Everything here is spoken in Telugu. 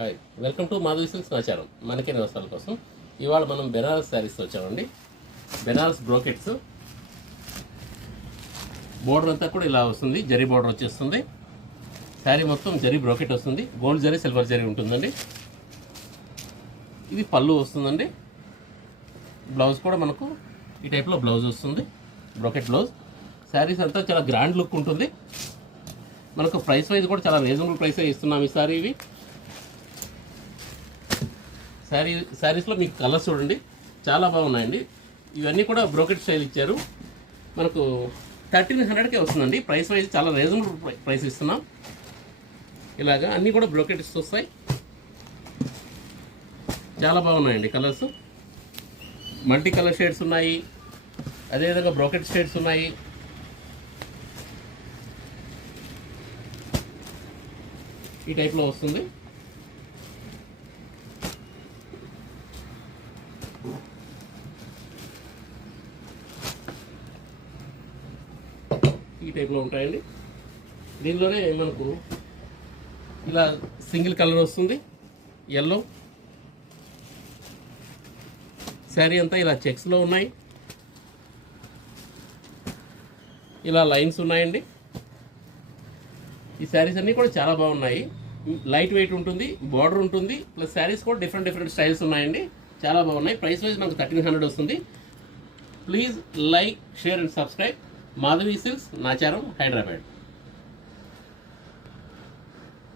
Hi, welcome to Madhavi silks Nacharam. మనకి వస్త్రాల కోసం ఇవాళ మనం బెనారస్ శారీస్ వచ్చామండి. బెనారస్ బ్రోకెట్స్ బోర్డర్ అంతా కూడా ఇలా వస్తుంది, జరీ బోర్డర్ వచ్చేస్తుంది. శారీ మొత్తం జరీ బ్రోకెట్ వస్తుంది, గోల్డ్ జరీ సిల్వర్ జరీ ఉంటుందండి. ఇది పళ్ళు వస్తుందండి. బ్లౌజ్ కూడా మనకు ఈ టైప్లో బ్లౌజ్ వస్తుంది, బ్రోకెట్ బ్లౌజ్. శారీస్ అంతా చాలా గ్రాండ్ లుక్ ఉంటుంది. మనకు ప్రైస్ వైజ్ కూడా చాలా రీజనబుల్ ప్రైసే ఇస్తున్నాం ఈ సారీ. ఇవి శారీస్లో మీకు కలర్స్ చూడండి, చాలా బాగున్నాయండి. ఇవన్నీ కూడా బ్రోకెట్ స్టైల్ ఇచ్చారు. మనకు 1300కే వస్తుందండి. ప్రైస్ వైజ్ చాలా రీజనబుల్ ప్రైస్ ఇస్తున్నాం. ఇలాగా అన్నీ కూడా బ్రోకెట్స్ వస్తాయి, చాలా బాగున్నాయండి. కలర్స్ మల్టీ కలర్ షేడ్స్ ఉన్నాయి, అదేవిధంగా బ్రోకెట్ షేడ్స్ ఉన్నాయి. ఈ టైప్లో వస్తుంది. ఈ టైప్లో ఉంటాయండి. దీనిలోనే మనకు ఇలా సింగిల్ కలర్ వస్తుంది, ఎల్లో. శారీ అంతా ఇలా చెక్స్లో ఉన్నాయి, ఇలా లైన్స్ ఉన్నాయండి. ఈ శారీస్ అన్నీ కూడా చాలా బాగున్నాయి. లైట్ వెయిట్ ఉంటుంది, బార్డర్ ఉంటుంది, ప్లస్ శారీస్ కూడా డిఫరెంట్ స్టైల్స్ ఉన్నాయండి. చాలా బాగున్నాయి. ప్రైస్ వైజ్ మనకు 1300 వస్తుంది. Please like, share and subscribe. Madhavi silks Nacharam, Hyderabad.